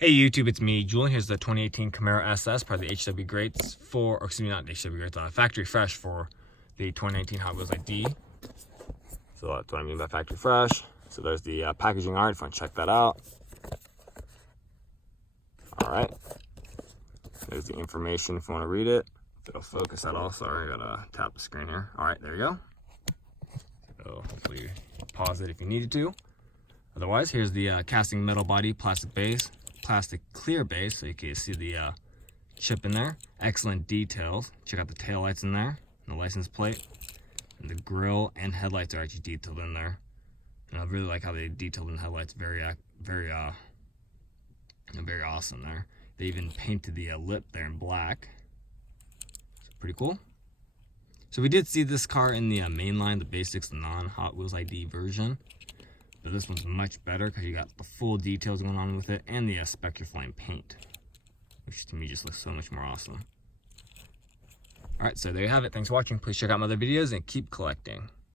Hey YouTube, it's me, Julian. Here's the 2018 Camaro SS, part of the HW Greats for, or excuse me, not HW Greats, factory fresh for the 2019 Hot Wheels ID. So that's what I mean by factory fresh. So there's the packaging art, if you want to check that out. All right. There's the information if you want to read it. If it'll focus at all. Sorry, I gotta tap the screen here. All right, there you go. So hopefully you pause it if you needed to. Otherwise, here's the casting metal body, plastic base. Plastic clear base, so you can see the chip in there. Excellent details. Check out the tail lights in there, and the license plate, and the grill and headlights are actually detailed in there. And I really like how they detailed in the headlights. Very awesome there. They even painted the lip there in black. So pretty cool. So we did see this car in the mainline, the basics, the non-Hot Wheels ID version. But this one's much better because you got the full details going on with it and the Spectraflame paint, which to me just looks so much more awesome. Alright, so there you have it. Thanks for watching. Please check out my other videos and keep collecting.